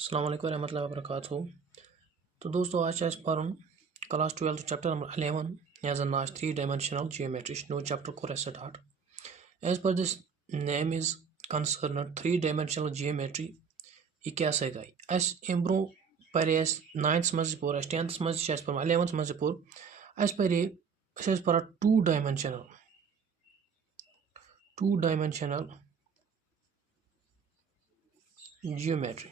अस्सलाम वालेकुम रहमतुल्लाहि व बरकातुहू। तो दोस्तों आज पर class 12 chapter number 11 as a notch 3-dimensional geometry नो चैप्टर को स्टार्ट एज पर this name is concern 3-dimensional geometry यह क्या गई अस अम ब्रो पे 9th मज पोर 10th मज 11th मज पोर अस पे पर 2-dimensional geometry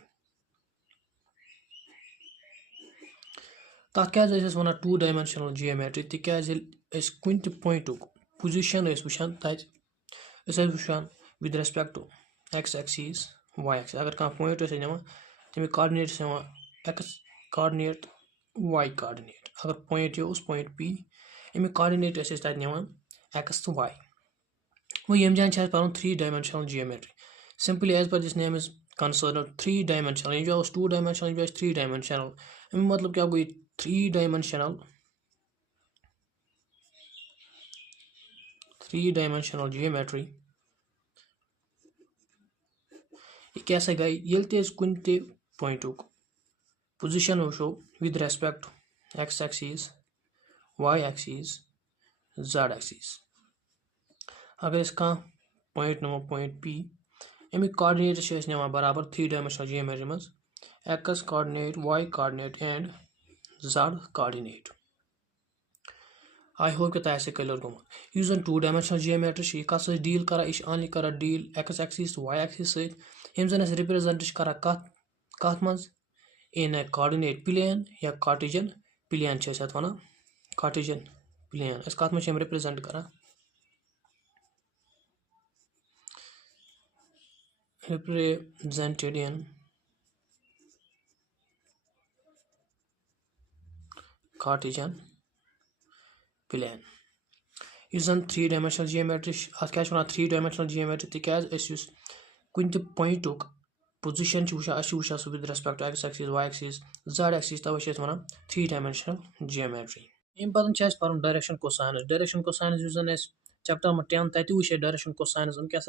तथ क्या वन 2-dimensional geometry तिकाज कुन पॉइंट पोजिशन वुचान तथ वुचान with respect to X axis Y axis अगर कह पॉइंट निवान तमिक coordinates X coordinate Y coordinate अगर पॉइंट ये पॉइंट पी अमिक कोऑर्डिनेट तथ निवान एक्स तो वाई वो यम जान पर 3-dimensional geometry सिंपली एज पर this name is concern 3-dimensional ये 2-dimensional 3-dimensional अमिक मतलब क्या गई 3-dimensional geometry यह क्या गई ये कुन पॉइंट पोजिशन वो with respect X axis Y axis Z axis अगर कह पॉइंट नो पॉइंट पी अमिक कोऑर्डिनेट निवान बराबर 3-dimensional geometry मज X coordinate Y coordinate and Z coordinate I hope कि तह क्लियर गोमुत यह 2-dimensional geometry कत डील कर ओनली कर deal X axis Y axis सम जन रिप्रेजेंट कर कत मज इन ए कोऑर्डिनेट प्लेन या Cartesian plane one Cartesian plane कत मज रिप्रेजेंट कर represented in Cartesian plane यह 3-dimensional geometry अत क्या 3-dimensional geometry तिकाज कुन पॉइंट पोजिशन वुचान सह with respect X axis Y axis Z axis तवे वन 3-dimensional geometry अम पे पर डायरेक्शन कोसाइनस चैप्टर नंबर 10 तत वो डायरेक्शन कोसाइनस क्या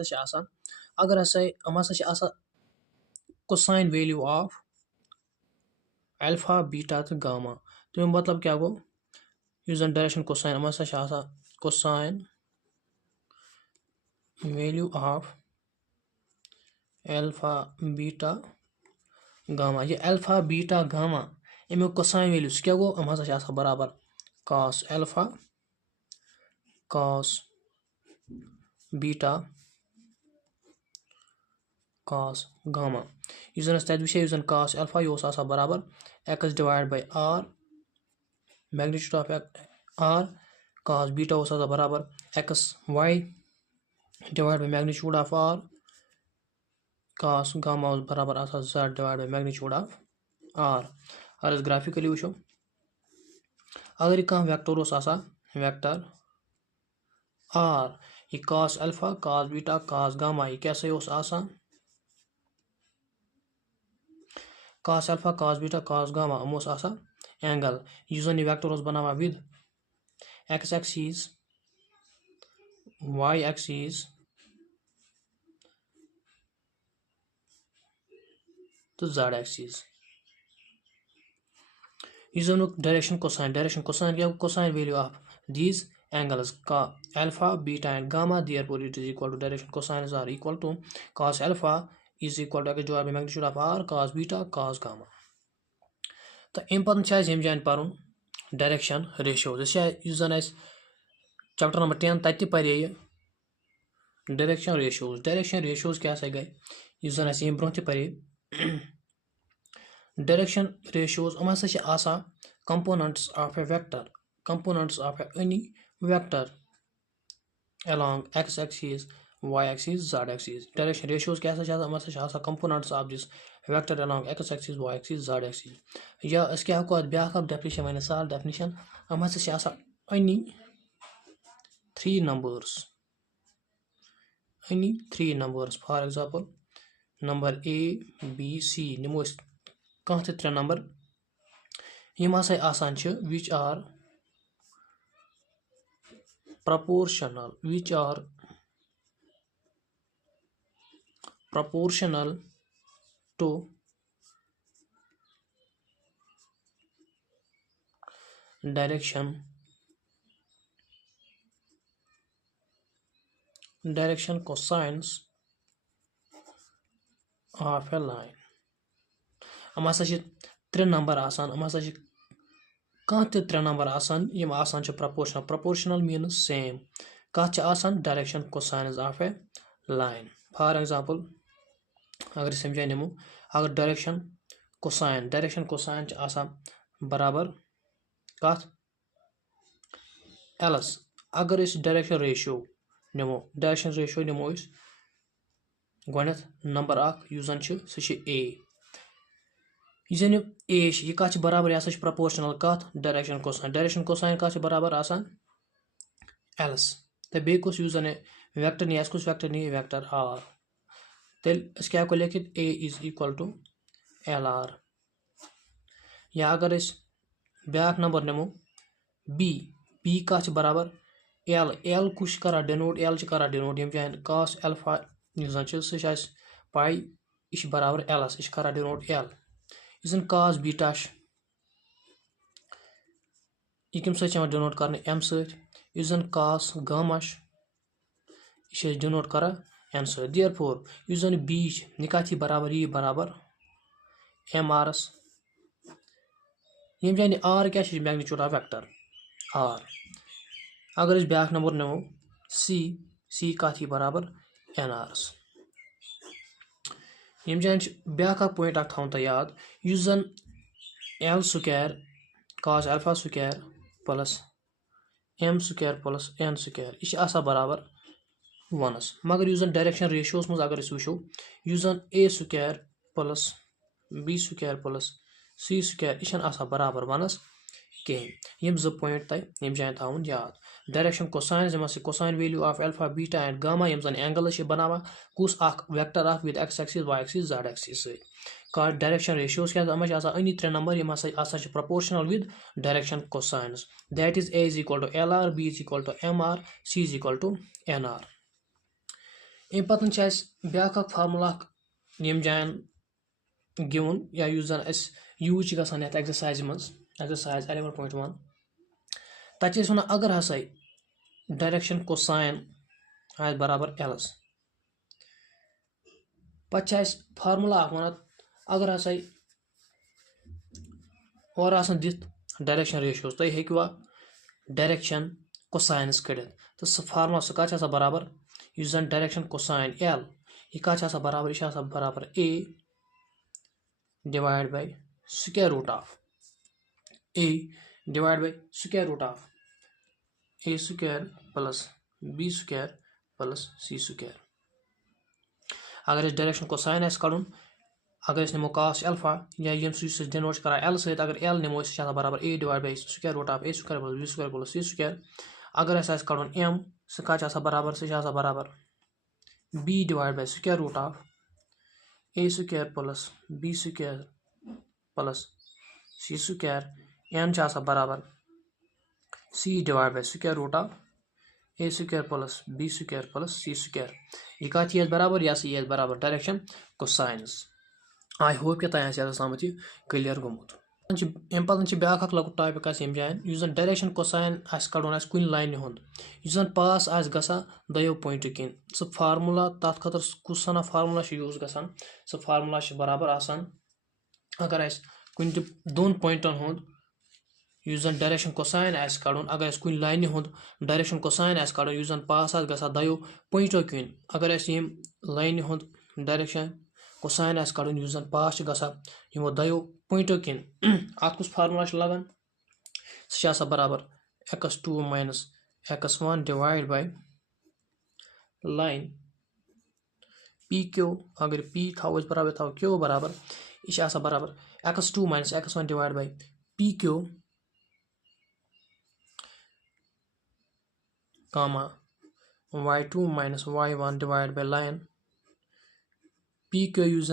अगर हसा cosine value of alpha beta तो गामा तो मतलब क्या गो यह direction cosine cosine value of alpha beta gamma ये अल्फा बीटा गामा अमुक कोसाइन वैल्यू क्या गो हसा बराबर cos alpha cos beta cos gamma तथ कॉस अल्फा यह बराबर X divide by R magnitude of R cos beta बराबर X Y divide by magnitude of R cos gamma बराबर Z divide by magnitude of R अगर graphically वो अगर कह vector vector R यह cos alpha cos beta cos gamma यह क्या cos alpha cos beta cos gamma angle यह जन वेक्टर बनावा with X axis Y axis तो जेड एक्सिस यह डायरेक्शन कोसाइन क्या cosine value of these angles का alpha beta and gamma therefore it is equal to direction cosines are equal to cos alpha is equal to जो magnitude of r cos beta cos gamma तो अम पे यम जान पर direction ratios जन chapter number 10 तत पे direction ratios क्या गई जन अम ब्रो पे डायरेक्शन रेशियोज हसा components of A vector components of any vector along x axis y axis z axis direction ratios क्या components of this vector along x axis y axis z axis या क्या ब्या definition one साल definition any three numbers for example number a b c निमो कह 3 number यम which are proportional to direction cosines of a line. Am hasa छ 3 number आसान am hasa छ कहाँ ते 3 number आसान यम आसान छ proportional means same कहाँ छ आसान direction cosines of a line. For example अगर समझाए निमो अगर direction cosine छ आसान बराबर कत else अगर इस direction ratio निमो इस गणित नंबर 1 यूजन छ सु छ a यह a यह कत बराबर यह proportional कत direction cosine कत बराबर आसान else तो बे कुछ यूजन वेक्टर नहीं कुछ वेक्टर नहीं वेक्टर r तेल इस क्या को लिखित a is equal to lr या अगर इस ब्याक नंबर निमो b कत बराबर l कुछ करा डिनोट l करा डिनोट यम जान cos alpha यूजन छ सु पाई इश बराबर ls इश करा डिनोट l इजन cos बीटा यह कम सत डिनोट कर m सत इजन cos गामा यह डिनोट कर n सत देयरफॉर इजन b यह बराबर mr यम जान r क्या मैग्नीट्यूड ऑफ वेक्टर r अगर इस ब्याक नंबर निमो c कत बराबर nr यम जान ब्याक पॉइंट थवन याद यूजन l square cos alpha square plus m square plus n square यह बराबर 1 मगर यूजन डायरेक्शन रेशियोस मज अगर वो यूजन a square plus b square plus c square यह बराबर 1 कहें यम 2 पॉइंट तय यम जान थवन याद direction cosine value of alpha beta and gamma यम जन एंगल्स बनावा कुस vector with x axis y axis z axis का डायरेक्शन रेशियोस क्या अनी 3 नंबर यम proportional with direction cosines that is a is equal to lr b is equal to mr c is equal to nr इन पतन back formula यम जान given या use जन use गसान exercise मज exercise 11.1 तक one अगर हसा डायरेक्शन कोसाइन आज बराबर ls पे फार्मूला वन अगर हसा और दित डायरेक्शन रेशियोस तुम हेकवा डायरेक्शन कोसाइनस कड़ तो सह फार्मूला सह कत बराबर इस जन डायरेक्शन कोसाइन l यह कत बराबर यह बराबर a divide by square root of a divide by square root of a square plus b square plus c square अगर इस डायरेक्शन कोसाइन कड़न अगर निमो cos अल्फा या यम डिनोट कर l सत अगर l निमो बराबर a divide by square root of a square plus b square plus c square अगर कड़न m सह कत बराबर b divide by square root of a square plus b square plus c square n बराबर c divide by square root of a square plus b square plus c square यह कत बराबर यह बराबर डायरेक्शन कोसाइन्स आई hope कि तह समझ clear गोमुत अम पे ब्याक लकुट टॉपिक यम जान उस डायरेक्शन कोसाइन कड़न कुन लाइन हुंद उस पास गसा दो पॉइंट किन सह फार्मूला तथ खतर कुछ सना फार्मूला यूज गसान सह फार्मूला बराबर आसान अगर कुन दोन पॉइंटन हुंद उस डायरेक्शन कोसाइन कड़न अगर कुन लाइन हुंद डायरेक्शन कोसाइन कड़न उस पास गसा दो पॉइंटों किन अगर यम लाइन हुंद डायरेक्शन कोसाइन कड़न उस पास गसा यमो दो पॉइंटों किन अत कुछ फार्मूला लगान सह बराबर x2 minus x1 divide by line P Q अगर पी थो बराबर थो क्यू बराबर यह बराबर x2 minus x1 divide by P Q comma y2 minus y1 divide by line P Q यूज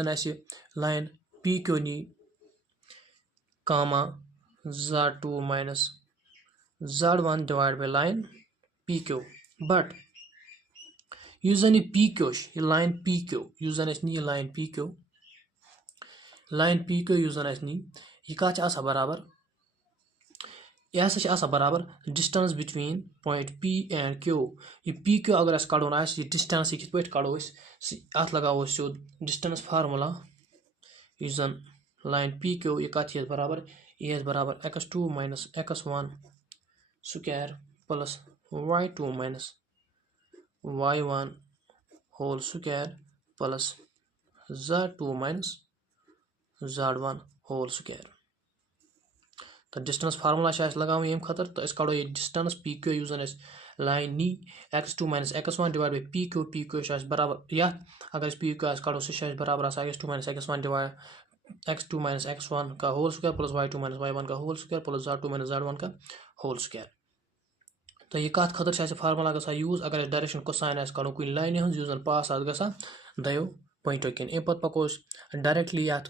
लाइन पी क्यू नी comma z2 minus z1 divide by line P Q but यूज P Q line P Q यूज नी line P Q यूज नी यह कत बराबर यह हसा बराबर distance between point P and Q। ये P Q अगर कड़न ये डिस्टेंस कित पे कड़ो अत लगाओ सिद्ध डिस्टेंस फार्मूला इस जन लाइन P Q ये कत बराबर ये बराबर x2 minus x1 square plus y2 minus y1 whole square plus z2 minus z1 whole square. तो डिस्टेंस फार्मूला लगाव ये खतर तो कड़ो ये डिस्टेंस पी क्यू यूज लाइन नी x2 minus x1 divide by P Q बराबर ये अगर पी क्यू कड़ो सह बराबर x2 minus x1 divide x2 minus x1 का whole square plus y2 minus y1 का whole square plus z2 minus z1 का होल स्क्वायर। तो ये कत खतर फार्मूला ग यूज अगर डायरेक्शन कोसाइन कड़ो कुछ लाइन यूज पास ग दो पॉइंटों किन अम पे पको डायरेक्टली ये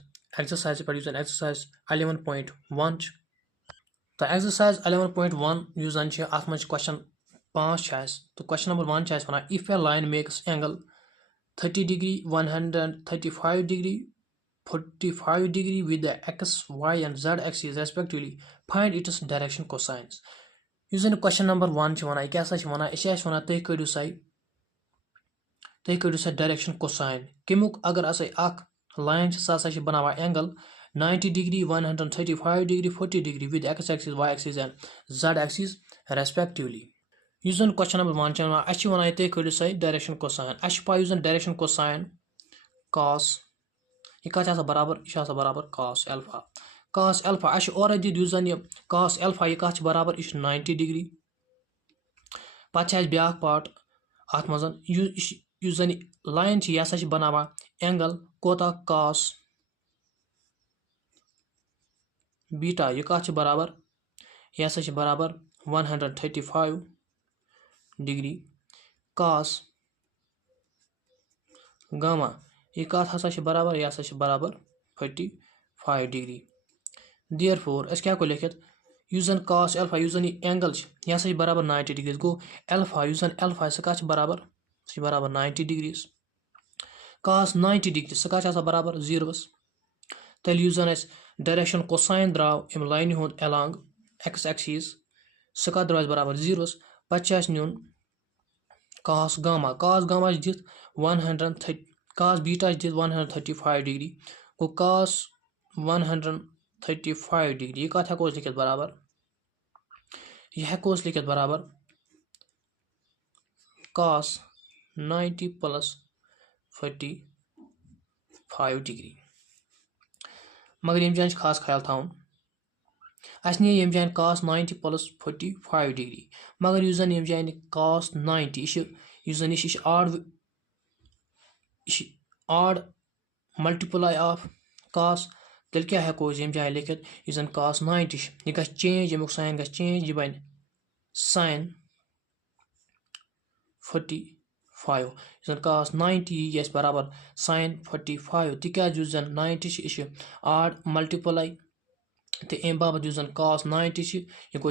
एक्सरसाइज पे एक्सरसाइज 11.1 तो एक्सरसाइज 11.1 यूज अत मे क्वेश्चन 5 तो question number 1 one if a line makes angle 30 degree 135 degree 45 degree with the x y and z axis respectively find its direction cosines। Use question number 1 one क्या one one तुम कड़ो सा direction cosine कमुक अगर line सह बनावा angle 90 degree 135 degree 40 degree with x axis y axis and z axis respectively. Use question number 1 one तुम कड़ो सा डायरेक्शन कोसाइन पा यूज डायरेक्शन कोसाइन कॉस ये कत बराबर यह बराबर कॉस एल्फा और यूज कॉस एल्फा ये कत बराबर यह 90 डिग्री पे ब्या पार्ट अत मज यूज लाइन यह बनावा एंगल कोता कॉस बीटा ये कत बराबर यह बराबर 135 डिग्री कॉस गामा ये कत बराबर यह बराबर 45 डिग्री। देयरफॉर क्या को लिखित use cos alpha use angle यह बराबर 90 डिग्री गो एल्फा यूज एल्फा सह कत बराबर 90 डिग्री कॉस 90 डिग्री सह कत बराबर 0 तेल यूज डायरेक्शन कोसाइन द्राव अम लाइन हुंद एलॉन्ग x एक्सिस सह कत द्राव बराबर 0 पे नुन कॉस गामा दित 130 कॉस बीटा दित 135 डिग्री गो कॉस 135 डिग्री यह कत हेको लिखित बराबर यह हेको लिखित बराबर कॉस 90 प्लस 45 डिग्री। मगर यम जान खास ख्याल थवन अस नी यम जान कॉस 90 प्लस 45 डिग्री मगर यूज यम जान कॉस 90 यूज आड मल्टीप्लाई ऑफ कॉस तेल क्या हेको यम जान लिखित यूज कॉस 90 यह ग चेंज यमुक साइन ग चेंज यह बन साइन 45 कॉस 90 यह बराबर साइन 45 तिकाज यूज 90 यह आड मल्टीप्लाई तो अम बाबत यूज कॉस 90 यह गो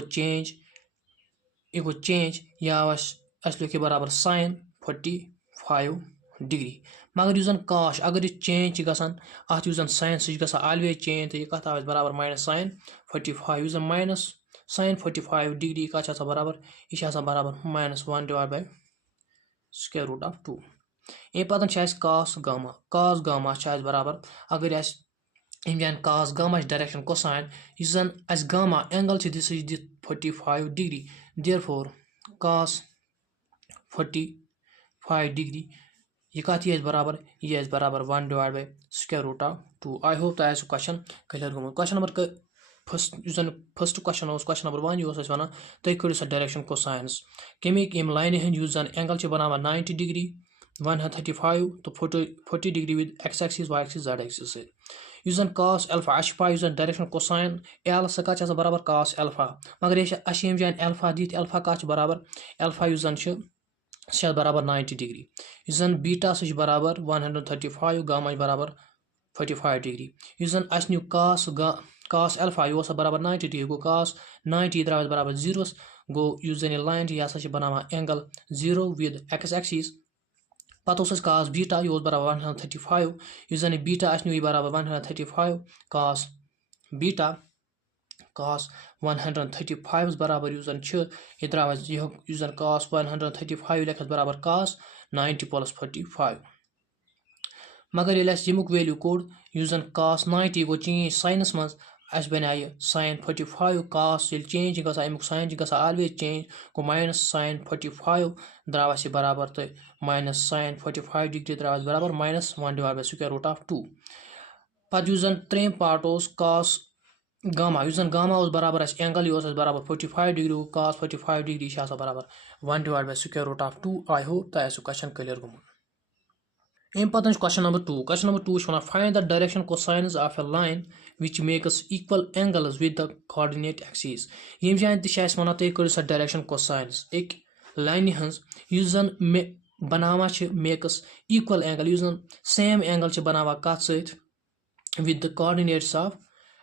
चेंज यह आव लिखे बराबर साइन 45 डिग्री मगर यूज कॉस अगर यह चेंज गसान अत यूज साइन सह ऑलवेज चेंज तो यह कत आव बराबर माइनस साइन 45 यूज माइनस साइन 45 डिग्री कत बराबर यह बराबर -1 divide by square root of 2 अम पे कॉस गामा बराबर अगर यम जान cos gamma direction cosine is gamma angle दित 45 डिग्री देयरफॉर कॉस 45 डिग्री यह कत बराबर यह बराबर 1 divide by square root of 2। I hope तह क्वेश्चन क्लियर गोमुत। Question number first question question number 1 यह वन तुम कड़ो सा डायरेक्शन कोसाइंस कमिक यम लाइन यूज एंगल बनावा 90 डिग्री 135 तो 40 degree with x axis y axis z axis यूज कॉस एल्फा पा यूज डायरेक्शन कोसाइन एल सह कत बराबर कॉस एल्फा मगर यम जान एल्फा दित एल्फा कत बराबर एल्फा यूज बराबर 90 डिग्री यूज बीटा सह बराबर 135 गामा बराबर 45 degree use new cos alpha यह बराबर 90 डिग्री गो कॉस 90 द्राव बराबर 0 गो यूज लाइन यह बनावा एंगल 0 विद x एक्सिस पत कॉस बीटा यह बराबर 135 यूज बीटा न्यू बराबर 135 कॉस बीटा cos 135 बराबर यह द्राव यह cos 135 लेखस बराबर cos 90 + 45 मगर ये यमुक वैल्यू कोड cos 90 गो चेंज साइनस मज अस बना sin 45 cos ये चेंज ग अमुक sin ऑलवेज चेंज गो माइनस sin 45 द्राव बराबर तो माइनस sin 45 डिग्री द्राव बराबर -1/√2 पे त्रेम पार्ट cos गामा गामा बराबर एंगल यह बराबर 45 डिग्री cos 45 डिग्री बराबर 1/√2 आई होप तुम आसो क्वेश्चन क्लियर गोमुत अम पत question number 2 one find the direction cosines of A line which makes equal angles with the coordinate axes यम जान तह वन तुम करो सा डायरेक्शन कोसाइन्स एक लाइन हज जन मे बनावा मेक्स इक्वल एंगल जन सेम एंगल बनावा कत सत with the coordinates of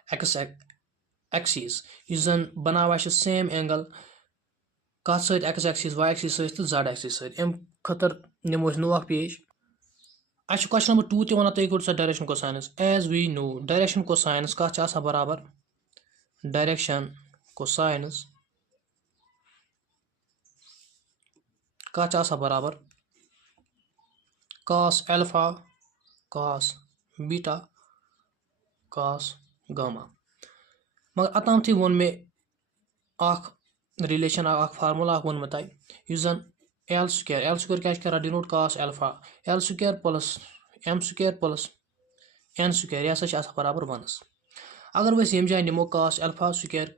x axis जन बनावा सेम एंगल कत सत एक्स एक्सिस वाई एक्सिस सत तो जेड एक्सिस सत अम खतर निमो नुक पेश अच्छा क्वेश्चन नंबर 2 ते वन तुम करो सा direction cosines as we know direction cosines कत बराबर डायरेक्शन कोसाइन्स कत बराबर cos alpha cos beta cos gamma मगर अतम थी वोन मे रिलेशन फार्मूला वोन मे तुम जन एल स्क्वायर क्या denote cos alpha l square plus m square plus n square यह बराबर 1 अगर वह यम जाए निमो cos alpha square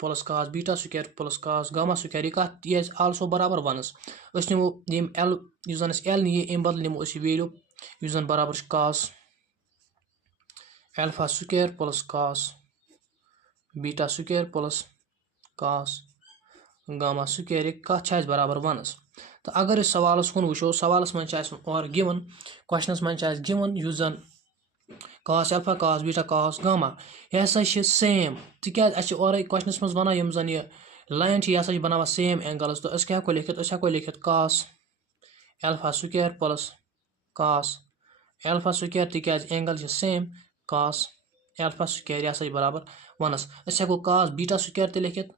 plus cos beta square plus cos gamma square यह आल्सो बराबर 1 निमो यम एल एल नी अम बदल निमो वैल्यू बराबर cos alpha square plus cos beta square plus cos gamma square कत बराबर 1 तो अगर सवाल कुन वो सवाल मज और गिवन क्वेश्चन मज गिवन जन cos alpha cos beta cos gamma यह सेम तिक और क्वेश्चन मज वन यम जन यह लाइन यह बना सेम एंगल्स तो क्या लिखित cos alpha square plus cos alpha square तिक angle same cos alpha square यह बराबर 1 हेको cos बीटा स्क्वायर ते लिखित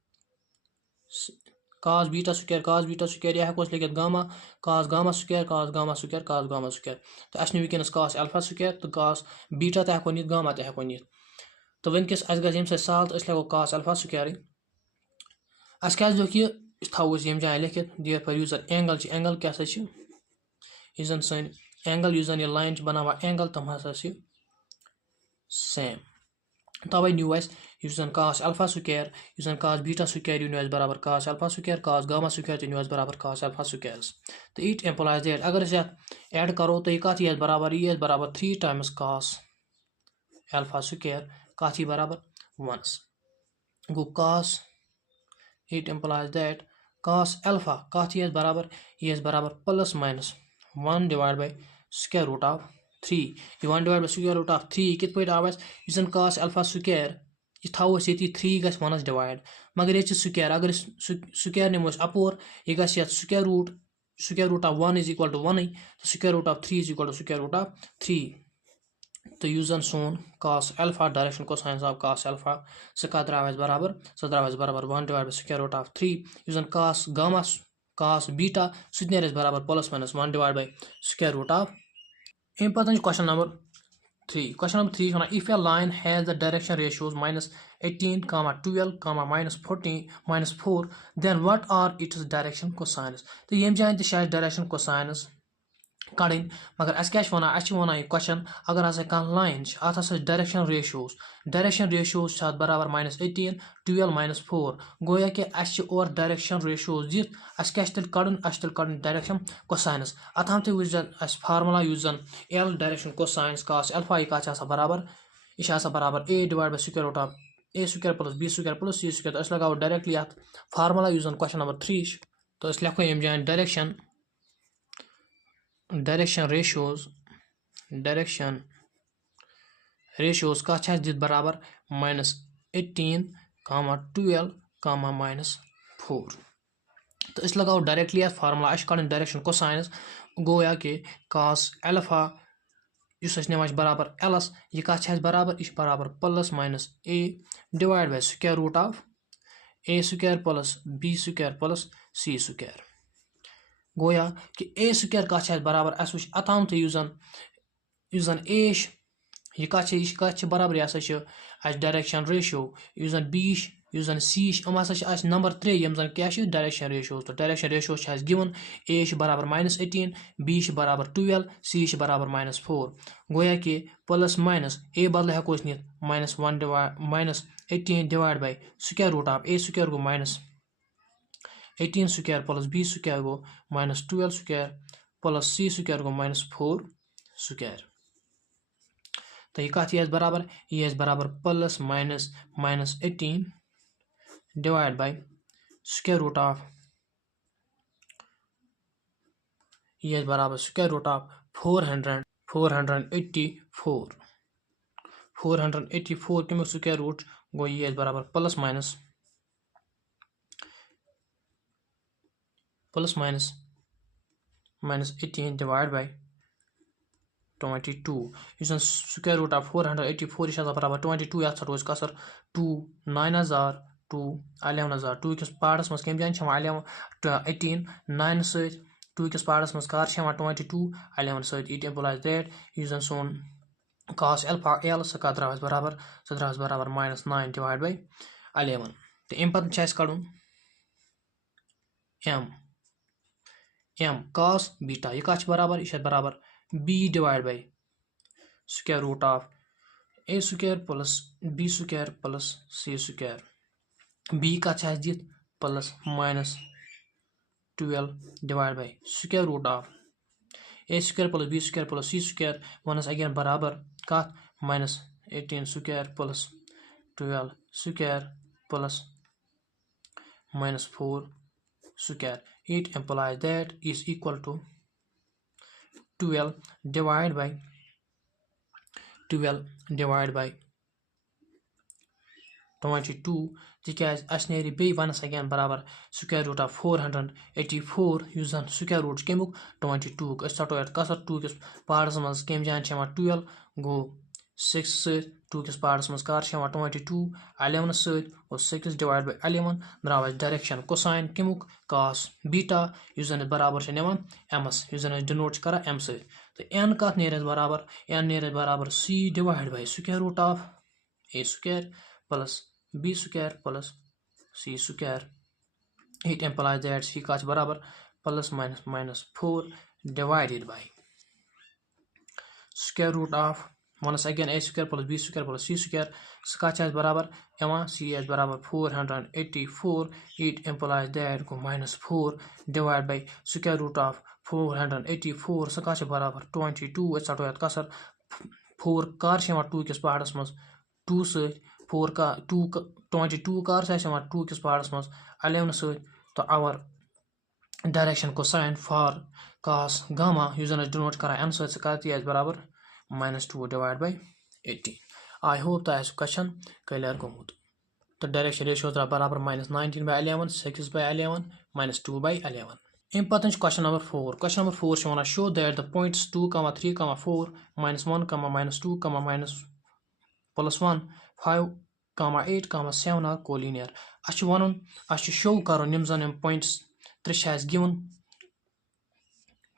cos बीटा स्क्वायर यह लिखित gamma cos gamma square cos gamma square cos gamma square तो अस वनकस cos अल्फा स्क्वायर तो cos beta तो हेको नीत गामा तो हेको नीत तो वनकस अस गम सहल तो लिखो cos अल्फा स्क्वायर अस क्या यह थो यम जाए लिखित डियर पर एंगल क्या जन सन एंगल यह लाइन बनावा एंगल तम हसा सेम तवे new cos alpha square cos beta square new बराबर cos alpha square cos gamma square new बराबर cos अल्फा स्क्वायर तो इट एम्प्लॉयज दैट अगर ऐड करो तो यह कत बराबर 3 टाइम्स cos अल्फा स्क्वायर कत बराबर 1 गो cos it implies that cos alpha कत बराबर plus minus 1 divide by square root of 3 यह 1 divide by square root of 3 कित पे आव cos अल्फा स्क्वायर यह थो ये 3 गस 1 डिवाइड मगर ये स्क्वायर अगर स्क्वायर निमो अपोर यह गस square root of 1 is equal to 1 तो square root of 3 is equal to square root of 3 तो यह सोन cos alpha direction cosines of cos alpha सह द्राव बराबर 1 divide by square root of 3 cos gamma cos beta सह बराबर plus minus 1 divide by square root of अम पत question number 3 if a line has the direction ratios -18, -12, -14 then what are its direction cosines तो यम जान तह direction cosines कड़न मगर अस क्या वन यह क्वेश्चन अगर हसा कह लाइन अत डायरेक्शन रेशियोज बराबर -18, 12, -4 गोया कि और डायरेक्शन रेशियोज दित अस क्या कड़न डायरेक्शन कोसाइन्स अत हम तुम formula l direction cosines cos alpha यह कत बराबर यह बराबर a divide by square root of a square plus b square plus c square तो लगाओ डायरेक्टली अत फार्मूला क्वेश्चन नंबर 3 तो लिखो यम जान डायरेक्शन रेशियोज कत दित बराबर -18, -12, -4 तो लगाओ डायरेक्टली फार्मूला कड़न डायरेक्शन कोसाइन्स गोया कि cos अल्फा बराबर एलस यह कत बराबर यह बराबर plus minus a divide by square root of A square plus B square plus C square गोया कि ए स्क्वायर कत बराबर अस वो अताम तो यह जन ए यह कत बराबर यह हसा डायरेक्शन रेशियो यह जन बी यह जन सी हसा नंबर 3 यम जन क्या डायरेक्शन रेशियो तो डायरेक्शन रेशियो गिवन ए बराबर -18 बी बराबर 12 सी बराबर -4 गोया कि प्लस माइनस ए बदल हेको नित -1 -18 divide by square root of A square गो -18 स्क्वायर प्लस बी स्क्वायर गो -12 स्क्वायर प्लस सी स्क्वायर गो -4 स्क्वायर तो यह कत बराबर यह बराबर plus -18 divide by square root of यह बराबर स्क्वायर रूट ऑफ 484 कमुक स्क्वायर रूट गो यह बराबर प्लस माइनस 18 डिवाइड बाय 22 यह स्क्वायर रूट ऑफ 484 यह बराबर 22 ये रोज कसर 2 9000 2 11000 2 किस पार्टस मज कम जान 18 9 सत 2 किस पार्टस मज कार 22 11 सत इट एम्प्लाइज दैट यह जन सोन cos alpha l सह द्रास बराबर -9 डिवाइड बाय 11 तो अम पे कड़न m cos बीटा यह कत बराबर यह बराबर b divide by square root of a square plus b square plus c square b कत दित plus -12 divide by square root of a square plus b square plus c square once again बराबर कत -18 square plus 12 square plus -4 square. It implies that is equal to 12 divided by 22 तिकाज अस नेरी बे वनस again बराबर स्क्वायर रूट ऑफ 484 युस जन स्क्वायर रूट कमुक 22 अस सटो एट कसर 2 किस पार्टस मज कम जान 12 गो 6 सत 2 किस पार्टस मज कार 22 11 सत और 6 डिवाइड बाय 11 द्राव डायरेक्शन कोसाइन कमुक cos बीटा युस जन बराबर निवान एमस युस जन डिनोट करा एम सत तो n कत नेरस बराबर n नेरस बराबर c divide by square root of a square plus b square plus c square it implies that c कत बराबर plus -4 divided by square root of once again a square plus b square plus c square कत बराबर c बराबर 484 it implies that go -4 divided by square root of 484 कत बराबर 22 सटो ये कसर 4 car 2 किस पहाड़स मज 2 सत 4 का 22 कार 2 किस पहाड़स मज 11 सत तो our direction cosine for cos gamma युस जन डिनोट करा m सत कत बराबर -2 divided by 18 I hope that is question clear गोमुत तो डायरेक्शन रेशियो बराबर -19 by 11 6 by 11 -2 by 11 important question number 4 one show that the points 2 3 4 -1 -2 -+1 5 8 7 are collinear us one show करन यम जन points 3 given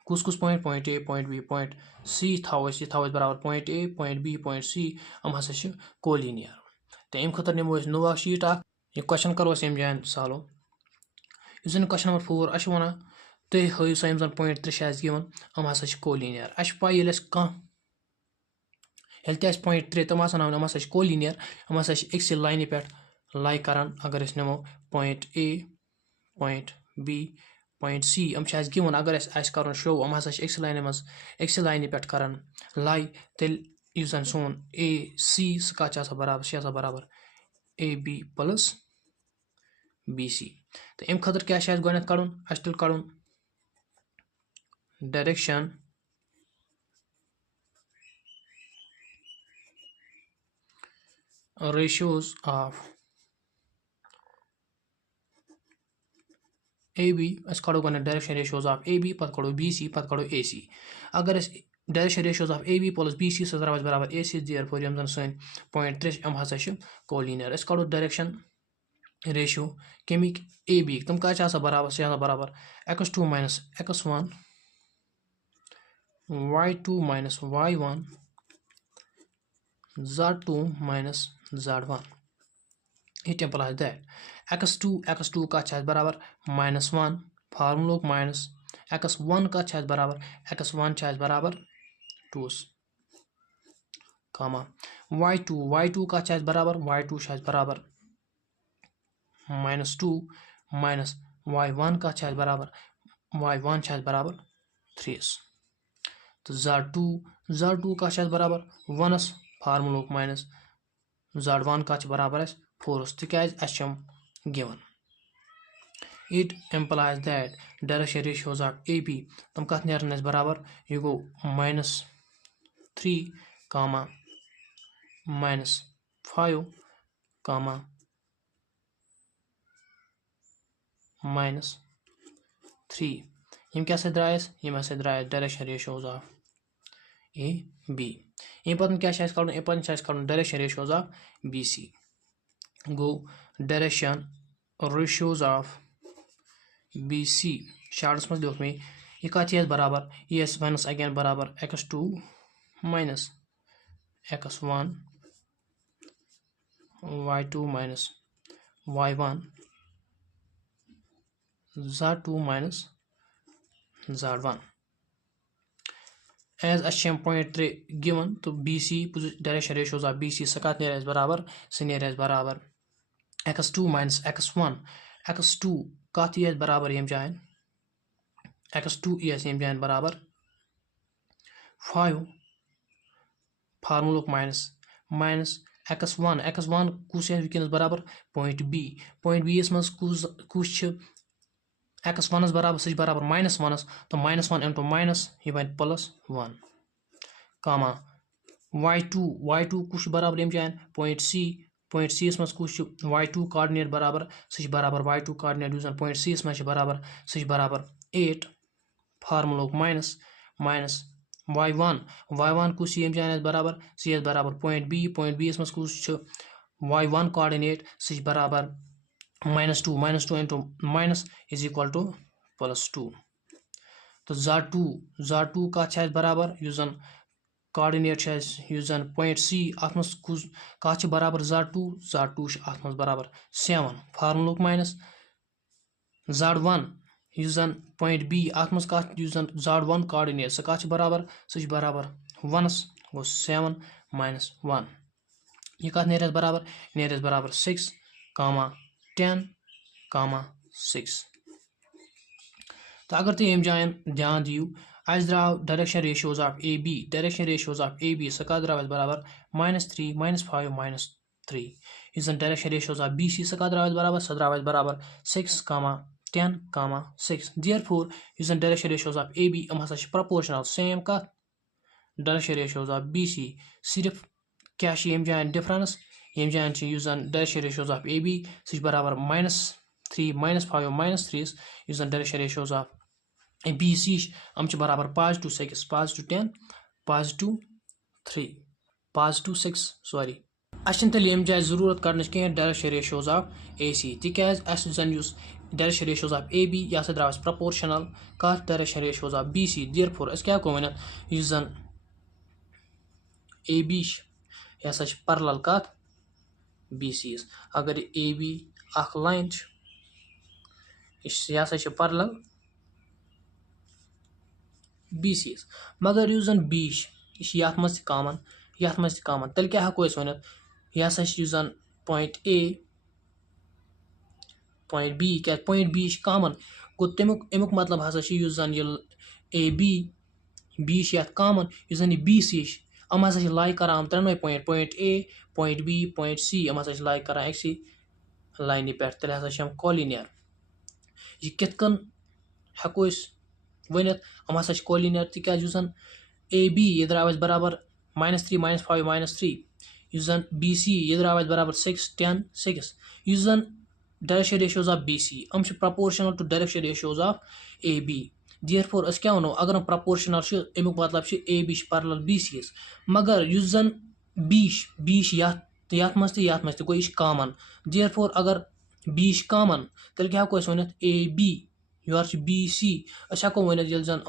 कुस point A point B point C थो बराबर point A point B point C हम हसा collinear तो अम खतर नमो नुआ sheet यह क्वेश्चन करो अम जान सॉल्व इस क्वेश्चन नंबर 4 अस वन तुम हयु सा जन point 3 गिवन हम हसा कोलिनियर अस पाई point 3 तम हम हसा कोलिनियर हम हसा अक्स लाइन पे लाई करान अगर नमो point A point B point C हम गिवन अगर कर शो हम हसा अक्स लाइन पे करान लाई तेल जन सोन A C कत बराबर A B plus B C तो अम खतर क्या गो कड़न तेल कड़न डायरेक्शन ratios of AB कड़ो गो डायरेक्शन ratios of AB पे कड़ो BC पे कड़ो AC अगर direction ratios of AB plus BC सो द्राव बराबर AC देयरफॉर यम जन सन पॉइंट 3 एम हसा छ कोलिनियर अस करो डायरेक्शन रेशियो केमिक AB तुम का छ बराबर से बराबर x2 minus x1 y2 minus y1 z2 minus z1. It implies that x2 का छ बराबर -1 फार्मूला माइनस x1 का छ बराबर x1 छ बराबर 2 कामा y2 का छ बराबर y2 छ बराबर -2 माइनस y1 का छ बराबर y1 छ बराबर 3 तो z2 का छ बराबर 1 फार्मूला माइनस z1 का छ बराबर 4 तिकाज अशम given. It implies that direction ratios of AB तुम कत नेरन बराबर यह गो -3 कामा -5 कामा -3 यम क्या द्रायस यम हसा द्रायस डायरेक्शन रेशियोज ऑफ AB. अम पन क्या कड़न डायरेक्शन रेशियोज ऑफ BC गो डायरेक्शन रेशियोज ऑफ BC शार्ट्स में लिख में यह कत बराबर यह वनस अगेन बराबर x2 minus x1 y2 minus y1 z2 minus z1 as asham point 3 given तो BC direction ratios of BC सकात नेर बराबर सनेर बराबर x2 minus x1 x2 कत बराबर यम जान x2 यम जान बराबर 5 फार्मूला माइनस x1 कुछ वनस बराबर पॉइंट B मज कुछ x1 बराबर सह बराबर -1 तो -1 इंटू माइनस यह बन +1 कामा y2 कुछ बराबर यम जान पॉइंट C मज कुछ y2 कोऑर्डिनेट बराबर सह बराबर y2 कोऑर्डिनेट यूजन पॉइंट C मज बराबर सह बराबर 8 फार्मूला माइनस y1 कुछ यम जान बराबर सह बराबर पॉइंट B मज कुछ y1 कोऑर्डिनेट सह बराबर -2 into minus is equal to +2 तो z2 का छ बराबर यूजन कोऑर्डिनेट यूजन पॉइंट C अत मज का बराबर z2 अत मज बराबर 7 फार्मूला माइनस z1 यूजन पॉइंट B अत मज का यूजन z1 कोऑर्डिनेट सह का बराबर 1 गो 7 -1 यह कत नेर बराबर 6 कामा 10 कामा 6 तो अगर तुम यम जान ध्यान दियो अस द्राव डायरेक्शन रेशियोज ऑफ AB सह कत द्राव बराबर -3 -5 -3 इस डायरेक्शन रेशियोज ऑफ BC सह कत द्राव बराबर 6 कामा 10 कामा 6 देयरफॉर इस डायरेक्शन रेशियोज ऑफ AB हसा प्रोपोर्शनल सेम कत डायरेक्शन रेशियोज ऑफ BC सिर्फ क्या यम जान डिफरेंस यम जान डायरेक्शन रेशियोज ऑफ AB सह बराबर -3 -5 -3 इस डायरेक्शन रेशियोज ऑफ BC बराबर +6 +10 +3 +6 सॉरी अन तेल यम जाए जरूरत कह डायरेक्शन रेशियोज ऑफ AC तिकाज डायरेक्शन रेशियोज ऑफ AB यह द्राव प्रोपोर्शनल कत direction ratios of BC therefore क्या वन AB यह पैरेलल कत BC अगर AB अख लाइन यह पैरेलल BC मगर B यह मज कॉमन तेल क्या हको वन यह पॉइंट A पॉइंट B क्या पॉइंट B कॉमन गो तमुक मतलब हसा AB B कॉमन BC हम हसा लाई कर त्रोनवे point A point B point C हम हसा लाई कर अक्सी लाइन पे तेल हसा कोलिनियर यह कितकन हको वन हम हसा कोलिनियर तिकाज AB यह द्राव बराबर -3 -5 -3 BC यह द्राव बराबर 6 10 6 डायरेक्शन रेशियोज ऑफ BC हम proportional to direction ratios of AB therefore अस क्या वनो अगर हम प्रपोर्शनल छ अमुक मतलब छ A B parallel B C एस मगर युस जन बी यात मज त गो यह कॉमन देयरफॉर अगर बी कॉमन तेल क्या हेको वनित ए बी योर बी सी अस हेको वनित येल जन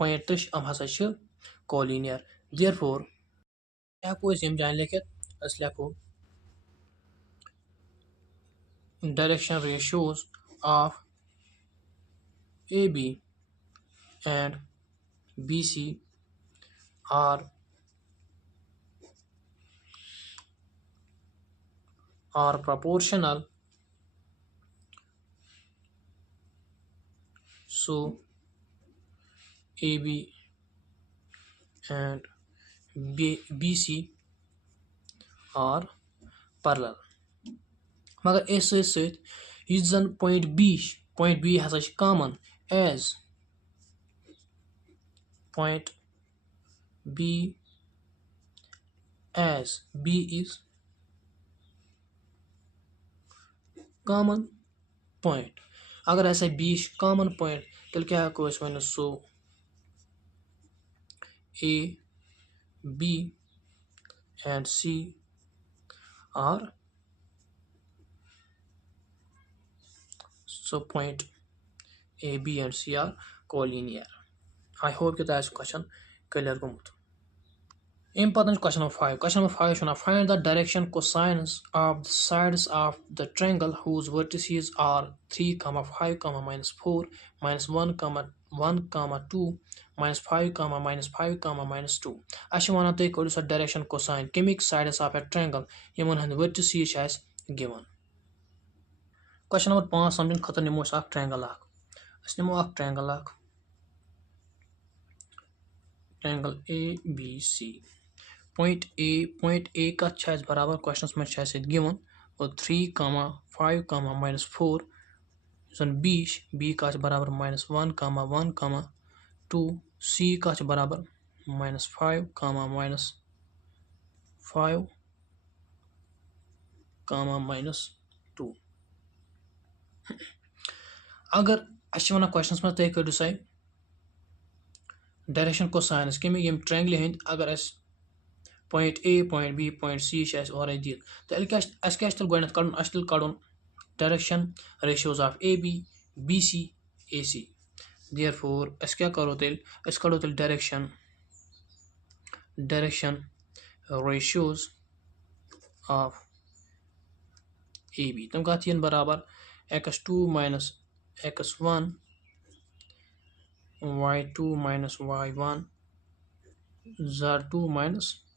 पॉइंट त्रिश हसा छ कोलिनियर देयरफॉर हेको यम जान लिखित अस लिखो direction ratios of AB and BC are proportional, so AB and BC are parallel. मगर ए सत जन पॉइंट बी हसा common as point B is common point अगर ऐसा बी कॉमन पॉइंट तेल क्या हेको वन so A B and C are so point A, B and C are collinear. I hope कि तह क्वेश्चन क्लियर गोमुत अम पत question number 5 question number 5 one find the direction cosines of the sides of the triangle whose vertices are 3, 5, -4, -1, 1, 2, -5, -5, -2 वन तुम करो सो direction cosine कमिक sides of a triangle यमन हंद vertices given. क्वेश्चन नंबर 5 समझन खतर निमो ट्रायंगल निमो triangle A B C point A कत बराबर क्वेश्चन में गिवन और 3, 5, -4 जन बी का बराबर -1, 1, 2 सी का बराबर -5, -2 अगर वन क्वेश्चन में तुम करो सा डायरेक्शन कोसाइनस कमिक यम ट्रायंगल हंद अगर अस point A point B point C और दित तेल क्या गो कड़न direction ratios of A B C A C therefore अस क्या करो तेल अस कड़ो तेल direction ratios of A B तम कत बराबर x2 - x1 y2 - y1 z2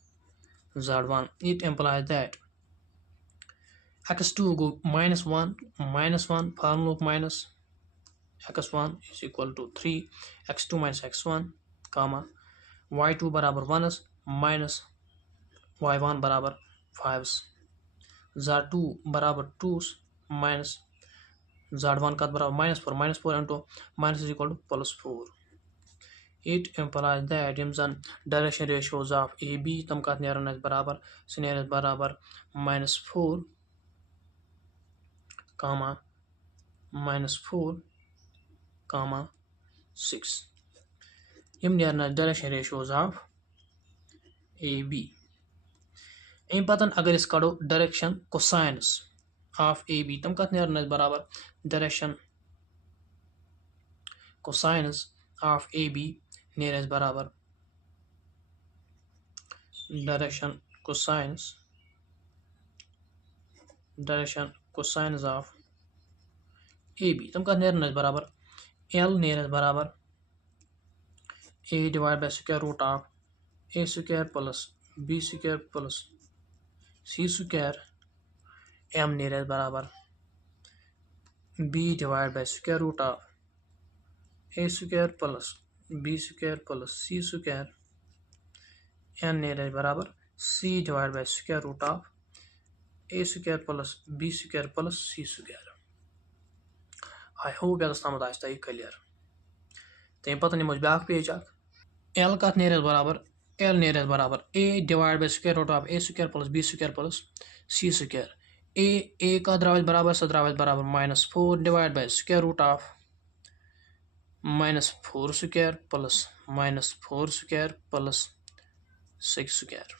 - z1 it implies that x2 go -1 formula minus x1 is equal to 3 x2 - x1 comma y2 बराबर 1 minus y1 बराबर 5 z2 बराबर 2 minus z1 का बराबर -4 into minus is equal to +4. It implies that यम जन direction ratios of A B तम कत नेरन बराबर बराबर -4 -4 6 यम नेरन direction ratios of A B अम पतन अगर इस कड़ो direction cosines of A B तम कत नेरन बराबर direction cosines of A B नेर बराबर direction cosines of A B तम कत नेरन बराबर एल नेर बराबर A divide by square root of A square plus B square plus C square M नेर बराबर B divide by square root of A square plus B square plus C square N नेर बराबर C divide by square root of A square plus B square plus C square. I hope ये तम तह clear तम पे नमो ब्या page L कत नेर बराबर एल नेर बराबर A divide by square root of A square plus B square plus C square A का द्राव बराबर सह द्राव बराबर -4 divide by square root of -4 square plus -4 square plus 6 square.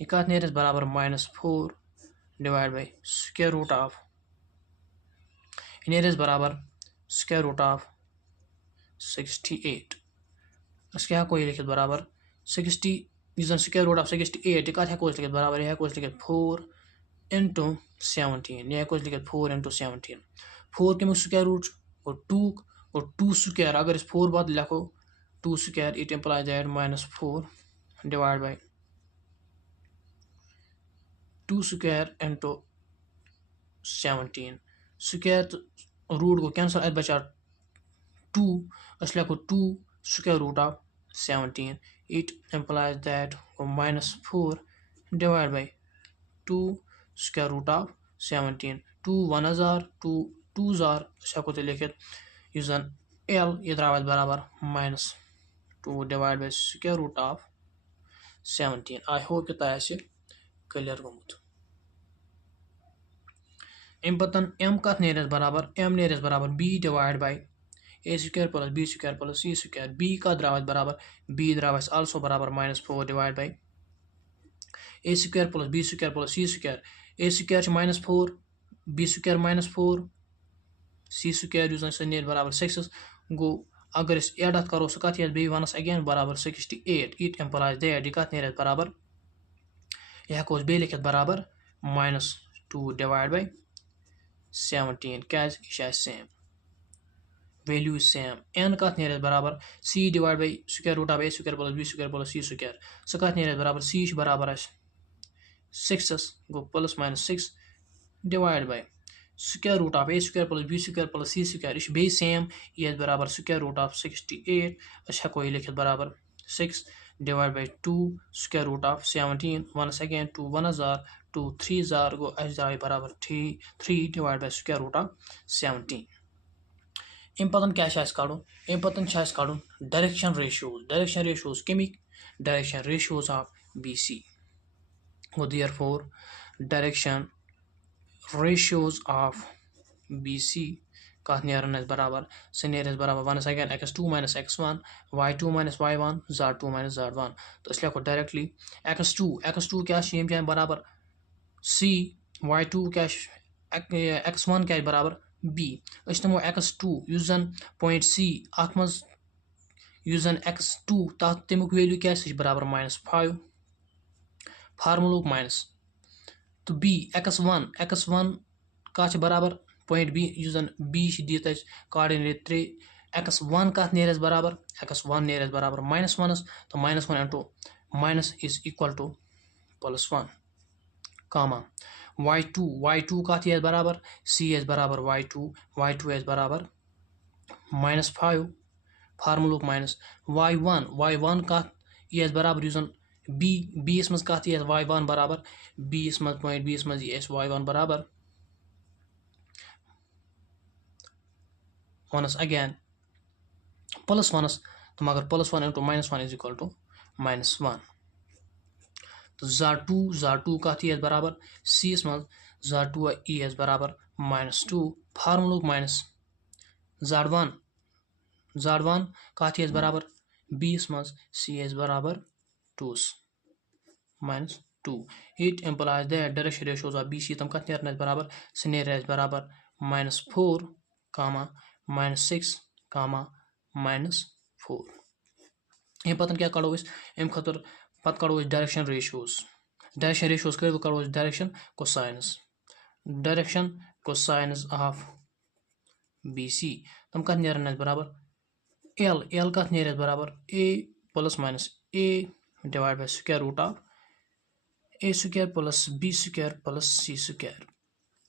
ये कत नेर बराबर -4 divide by square root of नेर बराबर स्क्वायर रूट ऑफ 68. अस क्या हेको लिखित बराबर 60 स्क्वायर रूट ऑफ 68 यह कत हेको लिखित बराबर यह हेको लिखित 4 into 17 यह हेको लिखित 4 into 17 4 कमिक स्क्वायर रूट और 2 स्क्वायर अगर 4 बाद लिखो 2 square it implies that -4 divide by 2 square into 17 square root गो कैंसल अत बचा 2 अस लिखो 2 square root of 17 it implies that -4 divided by 2 square root of 17 2 1 हजार 2 2 हजार हेको लिखित यह जन L यह द्राव बराबर -2 divided by square root of 17. I hope कि तह क्लियर गोमुत अम पतन m कत नेरस बराबर m नेरस बराबर b divide by a square plus b square plus c square b का द्रावस बराबर b द्रावस आल्सो बराबर -4 divide by a square plus b square plus c square a square -4 b square -4 c square नेर बराबर 6 गो अगर एड अत करो सह कत बे वनस अगेन बराबर 68 इट एम्प्लाइज दैट यह कत नेर बराबर यह हेको बे लिखित बराबर -2 डिवाइड बाई 17 क्या यह सेम वैल्यू सेम n कत नेर बराबर c divide by square root of a square plus b square plus c square सह कत नेर बराबर c बराबर 6 गो plus -6 divide by square root of a square plus b square plus c square यह बे सेम यह बराबर स्क्वायर रूट ऑफ 68 अस हेको यह लिखित बराबर 6 divide by 2 square root of 17 once again 2 1 हजार 2 3 हजार गो अस द्राव बराबर 3 divide by square root of 17 अम पतन क्या कड़न अम पतन कड़न डायरेक्शन रेशियोज कमिक डायरेक्शन रेशियोज ऑफ BC गो therefore direction ratios of BC कत नेरन बराबर सह नेर बराबर वनस again x2 - x1 y2 - y1 z2 - z1 तो अस लिखो डायरेक्टली x2 क्या बराबर c y2 क्या x1 क्या बराबर b अस नमो x2 युस जन पॉइंट c अत मज युस जन x2 तमुक वैल्यू क्या बराबर -5 फार्मुलुक माइनस तो b x1 कत बराबर पॉइंट b युस जन b दित कोऑर्डिनेट 3 x1 कत नेरस बराबर x1 नेरस बराबर -1 तो -1 into minus is equal to +1 comma y2 कत बराबर c बराबर y2 बराबर -5 फार्मुलुक माइनस y1 कत बराबर युस जन b मज कत y1 बराबर b मज पॉइंट b मज y1 बराबर वनस अगेन +1 तो मगर +1 इंटू -1 इज इक्वल टू -1 तो Z2 कत बराबर c मज Z2 बराबर -2 फार्मुलुक माइनस Z1 कत बराबर b मज c बराबर 2 -2 it implies that direction ratios of BC तम कत नेरन बराबर सह नेर बराबर -4 कामा -6 कामा -4 अम पतन क्या कड़ो अम खतर पत कड़ो डायरेक्शन रेशियोज कड़ो डायरेक्शन कोसाइनस ऑफ BC तम कत नेरन बराबर L कत नेर बराबर a plus minus a divide by square root of a square plus b square plus c square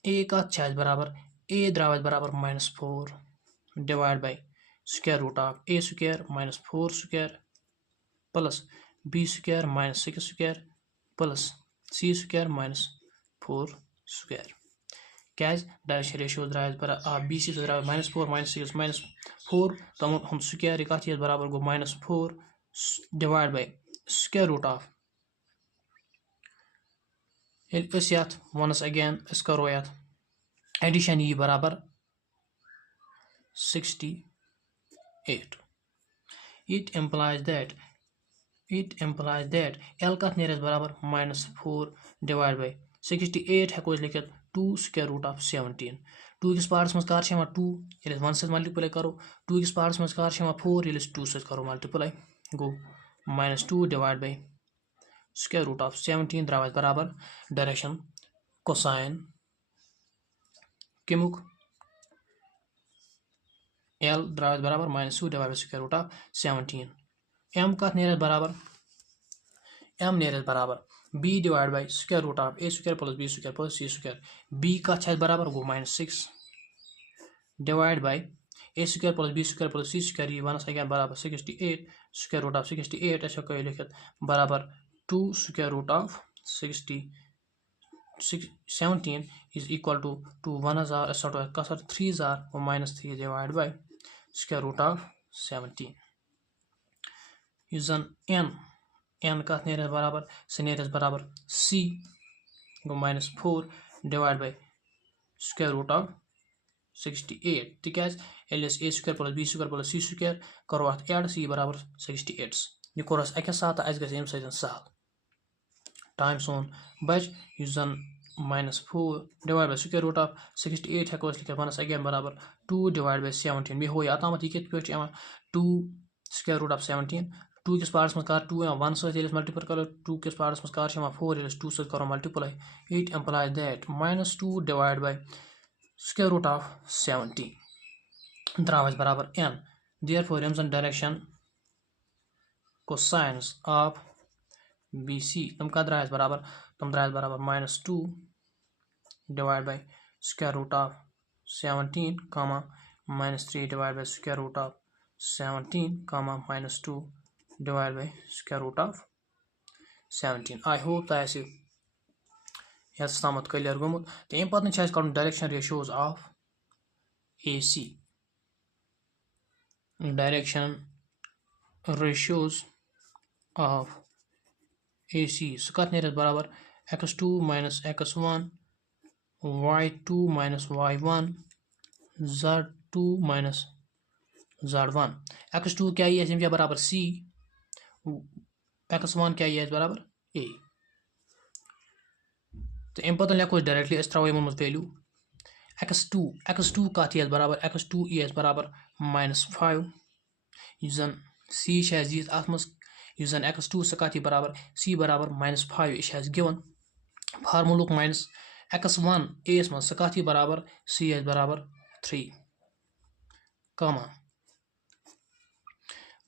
a कत बराबर a द्राव बराबर -4 divide by square root of a square -4 square plus b square -6 square plus c square -4 square क्या direction ratio द्राव BC द्राव -4 -6 -4 तम हम square कत बराबर गो -4 divide by square root of once again करो एडिशन यी बराबर 60 8. It implies that L कत नेर बराबर -4 डिवाइड बाय 68 हेको लिखित 2 स्क्वायर रूट ऑफ 17. 2 किस पार्ट्स मज कर 2 ये 1 से मल्टीप्लाई करो. 2 किस पार्ट्स मज कर 4 ये 2 से करो मल्टीप्लाई गो -2 divide by square root of 17 द्राव बराबर डायरेक्शन कोसाइन कमुक L द्राव बराबर -2 divide by square root of 17. M कत नेर बराबर M नेर बराबर b divide by square root of a square plus b square plus c square. b कत बराबर गो -6 divide by a square plus b square plus c square. ये 1 again बराबर 68 स्क्वायर रूट ऑफ 68 ऐसा कह लिखित बराबर 2 square root of 17 is equal to 1000 sort of कसर 3000 और -3 divide by square root of 17. यूजन n कत नेर बराबर से नेर बराबर c गो -4 divide by square root of 68 तिकाज एलिस a square plus b square plus c square करो अत ऐड c बराबर 68. ये कोर अस अके साथ अस गस एम सदन सहल टाइम सोन बच यूजन -4 divide by square root of 68 हेको लिखित 1 अगेन बराबर 2 डिवाइड बाय 17. मे हो अतमत ये पे 2 स्क्वायर रूट ऑफ 17. 2 किस पार्ट्स मज कर 2 1 से मल्टीप्लाई करो. 2 किस पार्ट्स मज कर 4 ये 2 से करो multiply. It implies that -2 divide by square root of 17 द्राव बराबर n. देयरफॉर यम डायरेक्शन कोसाइन्स ऑफ BC तम का द्राव बराबर -2 divide by square root of 17 comma -3 divide by square root of 17 comma -2 divided by square root of 17. I hope that यह Tamat clear गोमुत. तो अम पे कर direction ratios of AC. Direction ratios of AC सह कत नेर बराबर x2 x1 y2 y1 z2 z1. x2 क्या ये बराबर C x1 क्या ये बराबर a. तो अम पे लिखो डायरेक्टली त्रो यमो मज वैल्यू x2 कत ये बराबर x2 ये बराबर -5 यूजन c दीत अत मज यूजन x2 सह कत बराबर c बराबर -5 यह गिवन फार्मूलुक -x1 a मज सह कत बराबर c बराबर 3 कमा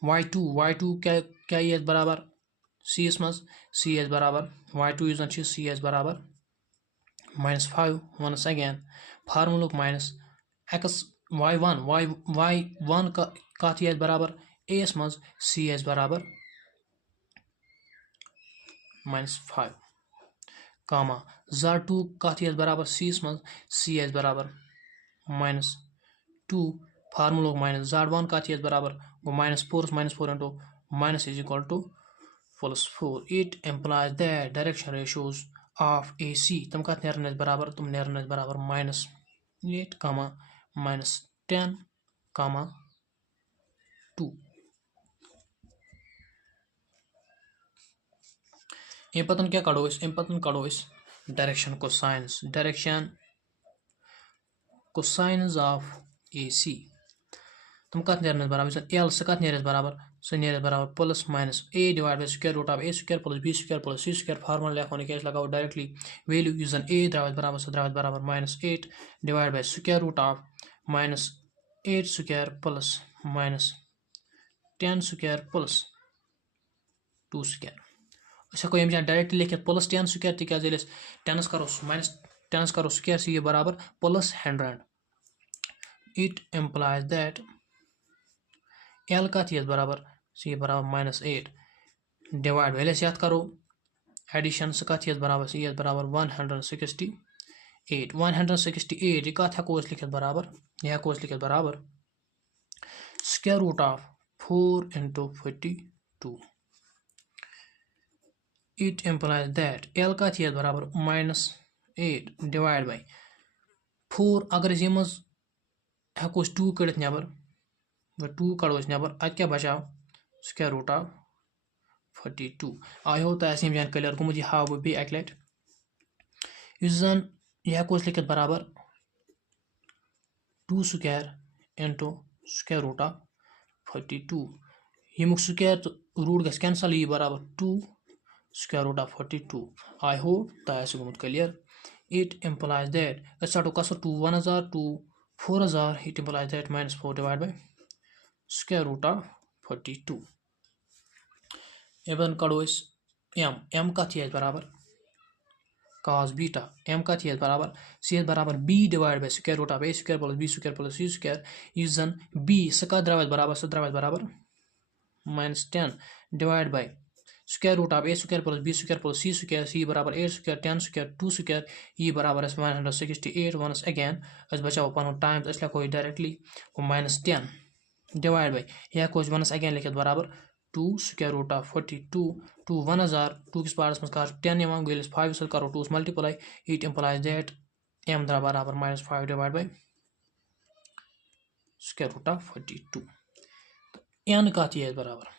y2 क्या ये बराबर c मज c बराबर y2 यूजन c बराबर -5 once again फार्मूलुक x y1 कत ये बराबर a मज c बराबर -5 कामा z2 कत ये बराबर c मज c बराबर -2 फार्मूलुक z1 कत ये बराबर -4 into minus is equal to +4. It implies that direction ratios of AC तम कत नेरन बराबर तुम नेरन बराबर -8 -10 2. अम पतन क्या कड़ो अम पतन कड़ो डायरेक्शन कोसाइन्स ऑफ AC. तुम कत नेरन बराबर L सह कत नेर बराबर सह नेर बराबर +- a divide by square root of a square plus b square plus c square. Formula लिखो क्या लगाओ डायरेक्टली वैल्यू यूजन a द्राव बराबर सह द्राव बराबर -8 divide by square root of -8 square plus -10 square plus 2 square. हेको यम डायरेक्टली लिखित +10 स्क्वायर तिकाज 10 करो -10 करो स्क्वायर सह बराबर +100. इट एम्प्लाइज दैट L कत ये बराबर सह बराबर -8 डिवाइड बाय यह करो एडिशन सह कत ये बराबर सह बराबर 168 ये कत हेको लिखित बराबर यह हेको लिखित बराबर square root of 4 into 42. It implies that L कत ये बराबर -8 डिवाइड बाय 4 अगर यह हेको 2 कड़ित नबर 2 कड़ो नबर अत क्या बचाव स्क्वायर रूट ऑफ 42 आई हो तो यम जान क्लियर गुमुत यह हाव बह अक लट जन यह हेको लिखित बराबर 2 square into square root of 42 यमुक स्क्वायर तो रूट गस कैंसल यह बराबर 2 square root of 42 I hope तो गुमुत clear it implies that start to 2 1000 to 4000 it implies that minus 4 divided by square root of 42 एबन कड़ो m कत बराबर cos बीटा m कत बराबर सी बराबर b divide by square root of a square plus b square plus c square इस जन b सह द्रावत बराबर -10 divide by square root of a square plus b square plus c square c बराबर 8 square 10 square 2 square यह बराबर 168 वनस again बचाव पन टाइम तो लिखो डायरेक्टली -10 डिवाइड बाय यह वनस अगेन लिखित बराबर 2 स्क्वायर रूट ऑफ 42 2 1000 2 किस पार्टस मज 10 ये 5 सत करो 2 multiply it implies that m द्रा बराबर -5 divide by square root of 42 n कत बराबर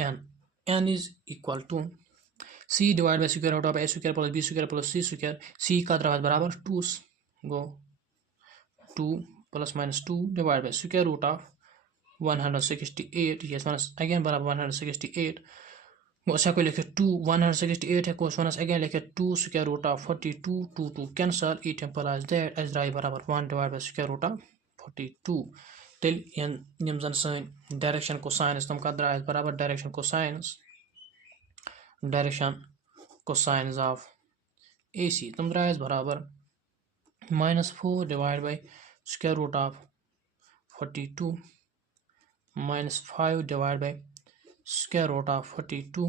n is equal to c divided by square root of a square plus b square plus c square c का द्रावत बराबर 2 गो 2 plus minus 2 divided by square root of 168 yes minus again बराबर 168 ऐसा को लिखे 2 168 है कोस वनस again लिखे 2 square root of 42 2 2 cancel it implies that एज द्राय बराबर 1 divide by square root of 42 तेल यम जन सन डायरेक्शन को साइंस तम का द्राय बराबर डायरेक्शन को साइंस ऑफ AC तम द्राय बराबर -4 divide by square root of 42 -5 divide by square root of 42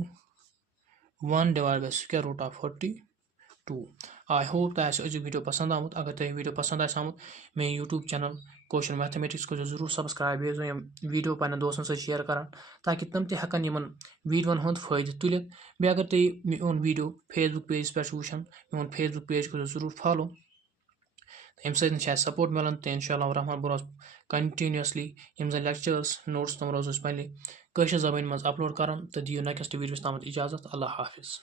1 divide by square root of 42 I hope तो अजुक वीडियो पसंद आमुत अगर तुम वीडियो पसंद आमुत मे यूट्यूब चैनल क्वेश्चन मैथमेटिक्स को जरूर सब्सक्राइब यम वीडियो पन्न दोस्तन सत शेयर करान ताकि तम ते हकन यमन वीडियोन हुंद फायदे तुलित बे अगर तुम मोन वीडियो फेसबुक पेज पे वुचान मोन फेसबुक पेज को जरूर फॉलो अम सपोर्ट मिलान तो इंशाअल्लाह रहमान बरोस कंटिन्यूसली यम जन लेक्चर्स नोट्स तम रोज पे कशर जबान मज अपलोड करान तो दियो नेक्स्ट वीडियोस तम इजाजत अल्लाह हाफिज।